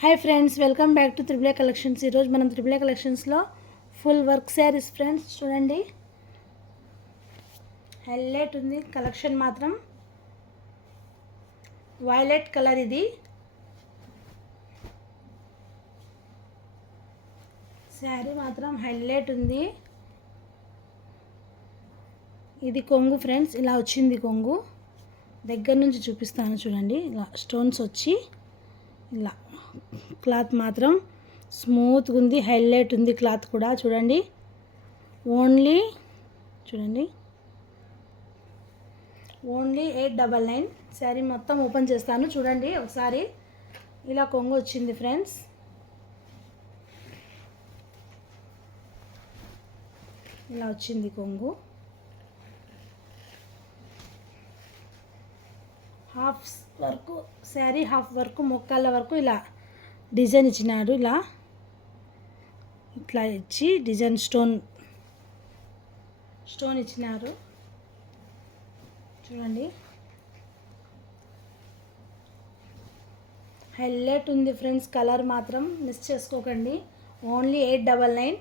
Hi friends, welcome back to triple A collections. ఈరోజు మనం త్రిబుల్ ఏ కలెక్షన్స్లో ఫుల్ వర్క్ శారీస్ ఫ్రెండ్స్. చూడండి, హైలైట్ ఉంది కలెక్షన్ మాత్రం. వైలెట్ కలర్ ఇది. శారీ మాత్రం హైలైట్ ఉంది. ఇది కొంగు ఫ్రెండ్స్, ఇలా వచ్చింది కొంగు. దగ్గర నుంచి చూపిస్తాను చూడండి. ఇలా స్టోన్స్ వచ్చి ఇలా క్లాత్ మాత్రం స్మూత్గా ఉంది, హైలైట్ ఉంది క్లాత్ కూడా. చూడండి, చూడండి ఓన్లీ 899. శారీ మొత్తం ఓపెన్ చేస్తాను చూడండి ఒకసారి. ఇలా కొంగు వచ్చింది ఫ్రెండ్స్. ఇలా వచ్చింది కొంగు. హాఫ్ వరకు శారీ, హాఫ్ వరకు మొక్కల వరకు ఇలా డిజైన్ ఇచ్చినాడు. ఇట్లా ఇచ్చి డిజైన్ స్టోన్ ఇచ్చినారు చూడండి. హైలైట్ ఉంది ఫ్రెండ్స్. కలర్ మాత్రం మిస్ చేసుకోకండి. ఓన్లీ 899.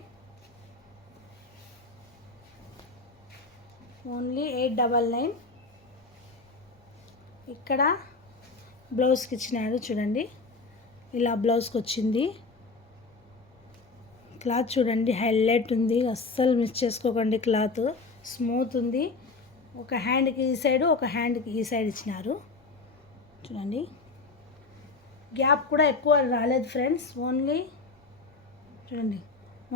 ఓన్లీ 899. ఇక్కడ బ్లౌజ్కి ఇచ్చినాడు చూడండి. ఇలా బ్లౌజ్కి వచ్చింది. క్లాత్ చూడండి, హైలైట్ ఉంది. అస్సలు మిస్ చేసుకోకండి. క్లాత్ స్మూత్ ఉంది. ఒక హ్యాండ్కి ఈ సైడు, ఒక హ్యాండ్కి ఈ సైడ్ ఇచ్చినారు చూడండి. గ్యాప్ కూడా ఎక్కువ రాలేదు ఫ్రెండ్స్. చూడండి,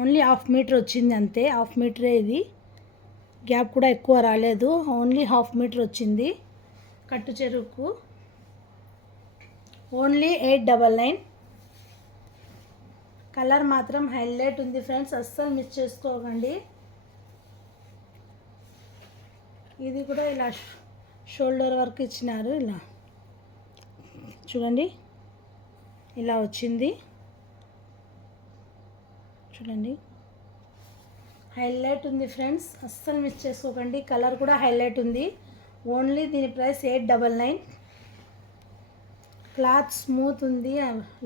ఓన్లీ 1/2 మీటర్ వచ్చింది అంతే. 1/2 మీటరే ఇది. గ్యాప్ కూడా ఎక్కువ రాలేదు. ఓన్లీ 1/2 మీటర్ వచ్చింది కట్టు చెరుకు. ఓన్లీ 899. కలర్ మాత్రం హైలైట్ ఉంది ఫ్రెండ్స్, అస్సలు మిస్ చేసుకోకండి. ఇది కూడా ఇలా షోల్డర్ వర్క్ ఇచ్చినారు. ఇలా చూడండి, ఇలా వచ్చింది చూడండి. హైలైట్ ఉంది ఫ్రెండ్స్, అస్సలు మిస్ చేసుకోకండి. కలర్ కూడా హైలైట్ ఉంది. ఓన్లీ దీని ప్రైస్ 899. క్లాత్ స్మూత్ ఉంది,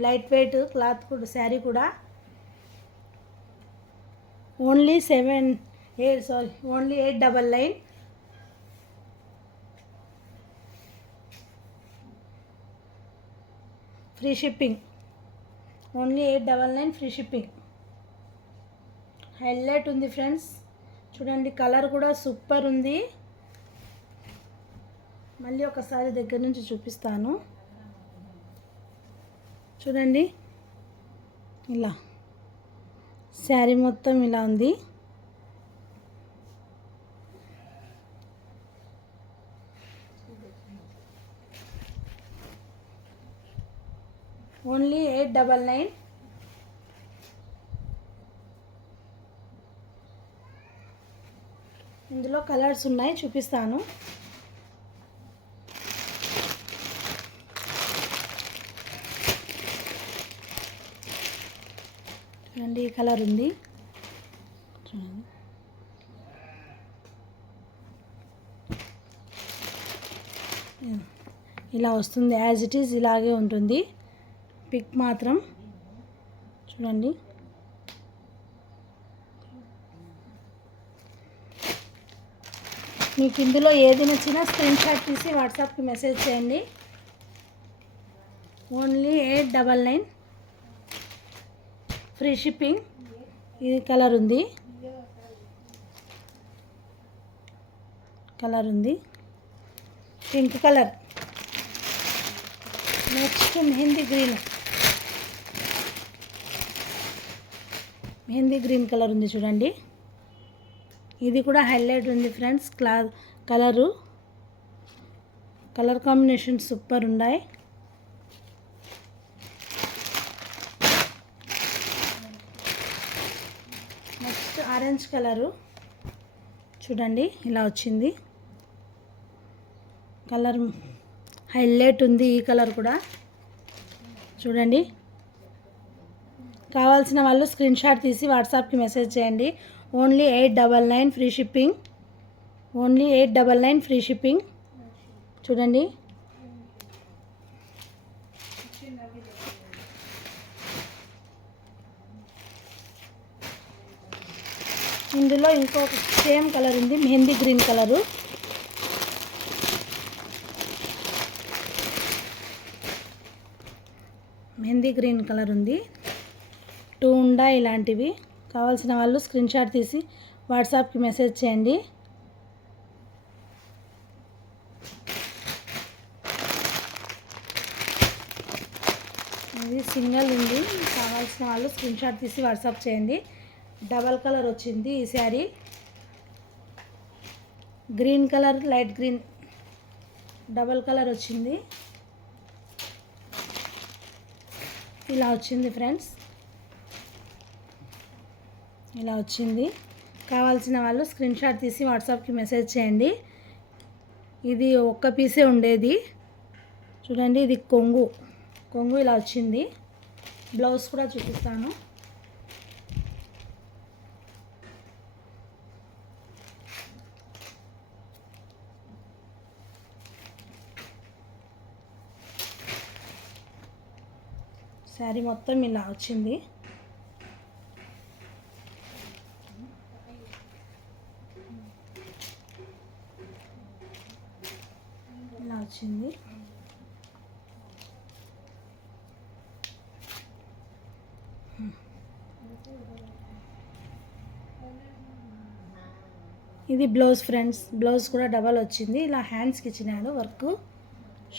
లైట్ వెయిట్ క్లాత్ కూడా. శారీ కూడా only 899. Free shipping. Only 899 free shipping. Highlight ఉంది ఫ్రెండ్స్. చూడండి, కలర్ కూడా సూపర్ ఉంది. మళ్ళీ ఒకసారి దగ్గర నుంచి చూపిస్తాను చూడండి. ఇలా శారీ మొత్తం ఇలా ఉంది. ఓన్లీ 899. ఇందులో కలర్స్ ఉన్నాయి, చూపిస్తాను. చూడండి, ఈ కలర్ ఉంది చూడండి. ఇలా వస్తుంది, యాజ్ ఇట్ ఈజ్ ఇలాగే ఉంటుంది. పిక్ మాత్రం చూడండి. మీకు ఇందులో ఏది నచ్చినా స్క్రీన్ షాట్ తీసి వాట్సాప్కి మెసేజ్ చేయండి. Only 899 free shipping. ఇది కలర్ ఉంది, pink colour. Next mehndi green colour ఉంది చూడండి. ఇది కూడా హైలైట్ ఉంది ఫ్రెండ్స్. కలర్ కాంబినేషన్ సూపర్ ఉన్నాయి. నెక్స్ట్ ఆరెంజ్ కలరు చూడండి, ఇలా వచ్చింది. కలర్ హైలైట్ ఉంది. ఈ కలర్ కూడా చూడండి. కావాల్సిన వాళ్ళు స్క్రీన్ షాట్ తీసి వాట్సాప్కి మెసేజ్ చేయండి. Only 899 free shipping. Only 899 free shipping. చూడండి, ఇందులో ఇంకొక సేమ్ కలర్ ఉంది, mehndi green colour. Mehndi green colour ఉంది. 2 ఉండా ఇలాంటివి. కావాల్సిన వాళ్ళు స్క్రీన్ షాట్ తీసి వాట్సాప్కి మెసేజ్ చేయండి. ఇది సింగిల్ ఉంది, కావాల్సిన వాళ్ళు స్క్రీన్ షాట్ తీసి వాట్సాప్ చేయండి. డబల్ కలర్ వచ్చింది ఈ sari. Green colour, light green double colour వచ్చింది. ఇలా వచ్చింది ఫ్రెండ్స్, ఇలా వచ్చింది. కావాల్సిన వాళ్ళు స్క్రీన్ షాట్ తీసి వాట్సాప్కి మెసేజ్ చేయండి. ఇది ఒక్క పీసే ఉండేది. చూడండి, ఇది కొంగు ఇలా వచ్చింది. బ్లౌజ్ కూడా చూపిస్తాను. శారీ మొత్తం ఇలా వచ్చింది. ఇలా వచ్చింది. ఇది బ్లౌజ్ ఫ్రెండ్స్. బ్లౌజ్ కూడా డబల్ వచ్చింది. ఇలా హ్యాండ్స్కి ఇచ్చినాడు వర్క్,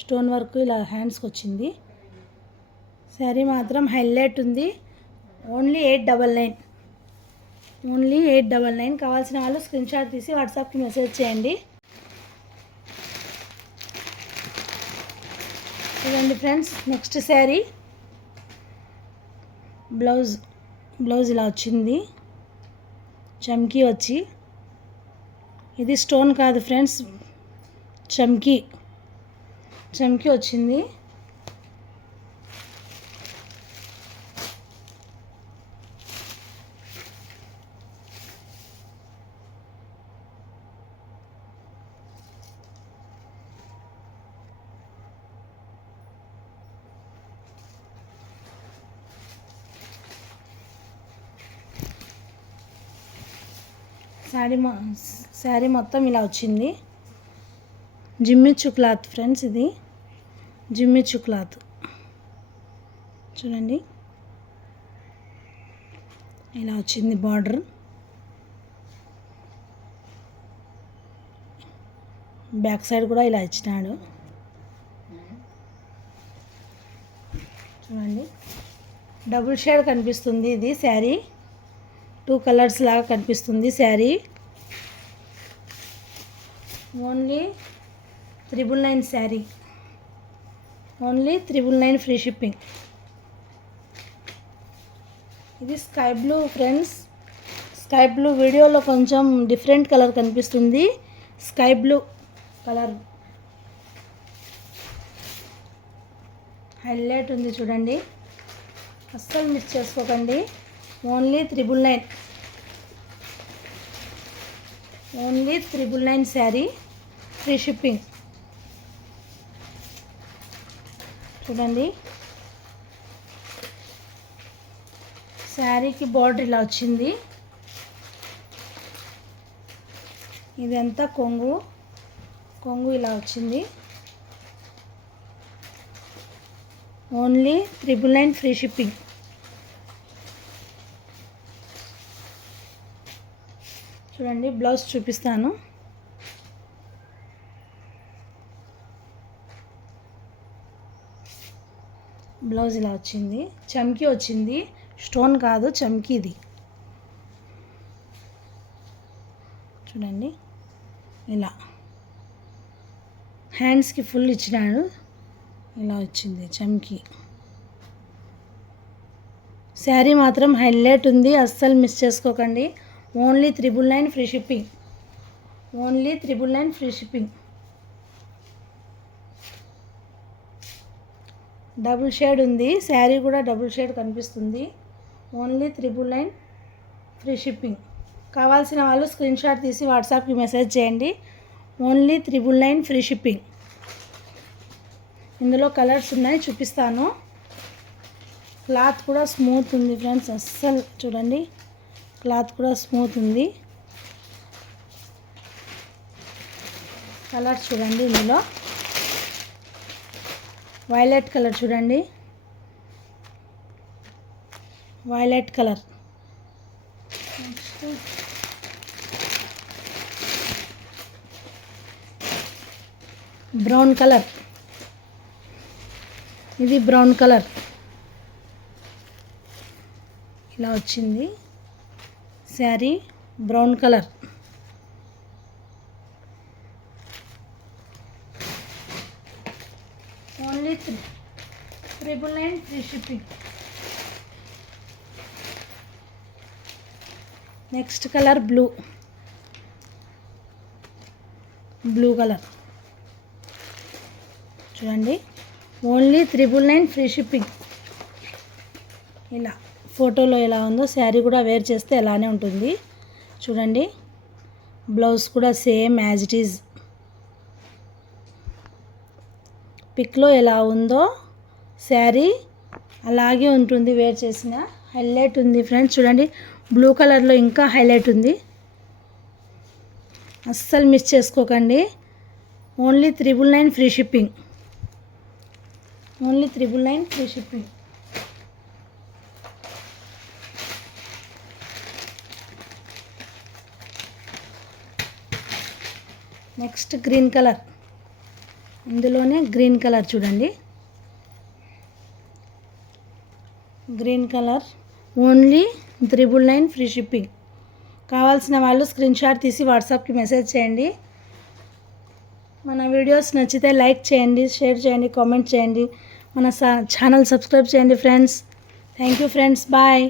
స్టోన్ వర్క్ ఇలా హ్యాండ్స్కి వచ్చింది. శారీ మాత్రం హైలైట్ ఉంది. Only 899, only 899. కావాల్సిన వాళ్ళు స్క్రీన్ షాట్ తీసి వాట్సాప్కి మెసేజ్ చేయండి. చూడండి ఫ్రెండ్స్, నెక్స్ట్ శారీ బ్లౌజ్ ఇలా వచ్చింది. చమ్కీ వచ్చి, ఇది స్టోన్ కాదు ఫ్రెండ్స్, చమ్కీ వచ్చింది. శారీ మొత్తం ఇలా వచ్చింది. జిమ్మిచ్చు క్లాత్ ఫ్రెండ్స్, ఇది జిమ్మిచ్చు క్లాత్. చూడండి, ఇలా వచ్చింది బార్డర్. బ్యాక్ సైడ్ కూడా ఇలా ఇచ్చినాడు. చూడండి, డబుల్ షేడ్ కనిపిస్తుంది. ఇది శారీ 2 కలర్స్ లాగా కనిపిస్తుంది sari. Only 999 sari, only 999 free shipping. ఇది sky blue friends. Sky blue వీడియోలో కొంచెం డిఫరెంట్ కలర్ కనిపిస్తుంది. స్కై బ్లూ కలర్ హైలైట్ ఉంది. చూడండి, అస్సలు మిస్ చేసుకోకండి. Only 999, only 999 sari, free shipping. చూడండి, శారీకి బార్డర్ ఇలా వచ్చింది. ఇదంతా కొంగు ఇలా వచ్చింది. Only 999 free shipping. చూడండి, బ్లౌజ్ చూపిస్తాను. బ్లౌజ్ ఇలా వచ్చింది. చమ్కీ వచ్చింది, స్టోన్ కాదు, చమ్కీది. చూడండి, ఇలా హ్యాండ్స్కి ఫుల్ ఇచ్చినాడు. ఇలా వచ్చింది చమ్కీ. శారీ మాత్రం హైలైట్ ఉంది, అస్సలు మిస్ చేసుకోకండి. Only 999 free shipping, only 999 free shipping. Double shade ఉంది, శారీ కూడా డబుల్ షేడ్ కనిపిస్తుంది. Only 999 free shipping. కావాల్సిన వాళ్ళు స్క్రీన్ షాట్ తీసి వాట్సాప్కి మెసేజ్ చేయండి. Only 999 free shipping. ఇందులో కలర్స్ ఉన్నాయి, చూపిస్తాను. క్లాత్ కూడా స్మూత్ ఉంది ఫ్రెండ్స్, అస్సలు చూడండి, క్లాత్ కూడా స్మూత్ ఉంది. కలర్ చూడండి, ఇందులో వైలెట్ కలర్ చూడండి, violet colour. Next brown colour, ఇది బ్రౌన్ కలర్ ఇలా వచ్చింది sari, brown colour. Only 999 free shipping. Next colour blue colour చూడండి, ఓన్లీ 999 ఫ్రీ షిప్పింగ్. ఇలా ఫోటోలో ఎలా ఉందో శారీ కూడా వేర్ చేస్తే అలానే ఉంటుంది చూడండి. బ్లౌజ్ కూడా సేమ్ యాజ్ ఇట్ ఈజ్ పిక్లో ఎలా ఉందో శారీ అలాగే ఉంటుంది వేర్ చేసిన. హైలైట్ ఉంది ఫ్రెండ్స్ చూడండి, బ్లూ కలర్లో ఇంకా హైలైట్ ఉంది. అస్సలు మిస్ చేసుకోకండి. Only 999 free shipping, only 999 free shipping. Next green colour, ఇందులోనే గ్రీన్ కలర్ చూడండి, green colour only 999 free shipping. కావాల్సిన వాళ్ళు స్క్రీన్ షాట్ తీసి వాట్సాప్కి మెసేజ్ చేయండి. మన వీడియోస్ నచ్చితే లైక్ చేయండి, షేర్ చేయండి, కామెంట్ చేయండి. మన ఛానల్ సబ్స్క్రైబ్ చేయండి friends. Thank you friends, bye.